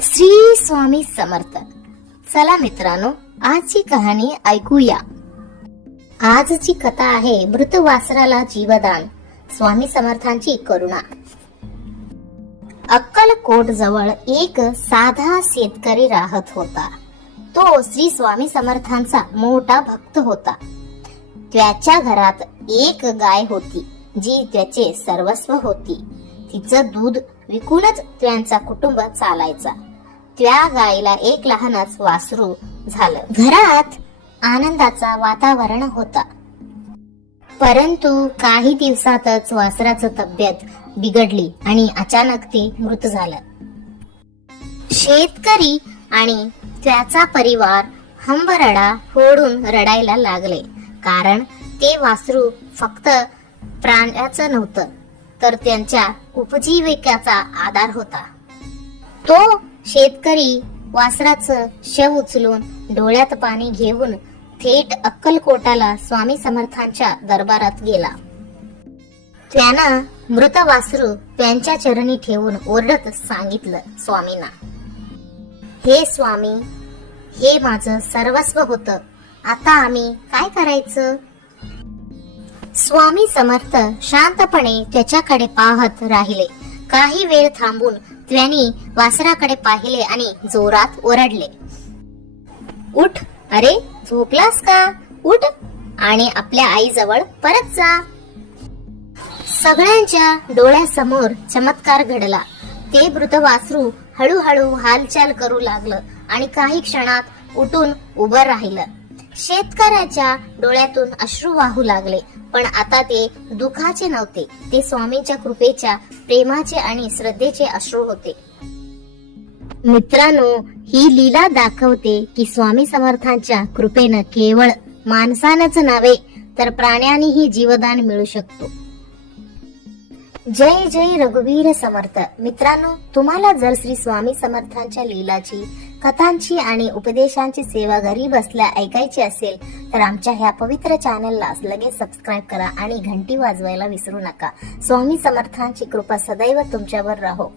श्री स्वामी समर्थ. चला मित्रांनो, आजची कहाणी ऐकूया. आजची कथा आहे मृत वासराला जीवदान, स्वामी समर्थांची करुणा. अक्कलकोट जवळ एक साधा शेतकरी राहत होता. तो श्री स्वामी समर्थांचा मोठा भक्त होता. त्याच्या घरात एक गाय होती जी त्याचे सर्वस्व होती. तिचं दूध विकूनच त्यांचा कुटुंब चालायचा. त्या गायीला एक लहानच वासरू झालं. घरात आनंदाचा वातावरण होता. परंतु काही दिवसातच वासराचं तब्येत बिघडली आणि अचानक ते मृत झालं. शेतकरी आणि त्याचा परिवार हंबरडा फोडून रडायला लागले. कारण ते वासरू फक्त प्राण्याचं नव्हतं, तर त्यांच्या उपजीविकेचा आधार होता. तो शेतकरी वासराचं शव उचलून डोळ्यात पाणी घेऊन थेट अक्कलकोटाला स्वामी समर्थांच्या दरबारात गेला. त्यानं मृत वासरू त्यांच्या चरणी ठेवून ओरडत सांगितलं स्वामींना, हे स्वामी, हे माझं सर्वस्व होतं, आता आम्ही काय करायचं? स्वामी समर्थ शांतपणे त्याच्याकडे पाहत राहिले. काही वेळ थांबून त्यांनी वासराकडे पाहिले आणि जोरात ओरडले, उठ, अरे झोपलास का? उठ आणि आपल्या आईजवळ परत जा. सगळ्यांच्या डोळ्यासमोर चमत्कार घडला. ते मृत वासरू हळूहळू हालचाल करू लागलं आणि काही क्षणात उठून उभं राहिलं. शेतकऱ्याच्या डोळ्यातून अश्रू वाहू लागले. पण आता ते दुःखाचे नव्हते, ते स्वामींच्या कृपेच्या, प्रेमाचे आणि श्रद्धेचे अश्रू होते. मित्रांनो, ही लीला दाखवते की स्वामी समर्थांच्या कृपेनं केवळ माणसानच नव्हे तर प्राण्यांनीही जीवदान मिळू शकतो. जय जय रघुवीर समर्थ. मित्रांनो, तुम्हाला जर श्री स्वामी समर्थांच्या लीलाची, कथांची आणि उपदेशांची सेवा घरी बसल्या ऐकायची असेल तर आमच्या ह्या पवित्र चॅनलला लगेच सबस्क्राईब करा आणि घंटी वाजवायला विसरू नका. स्वामी समर्थांची कृपा सदैव तुमच्यावर राहो.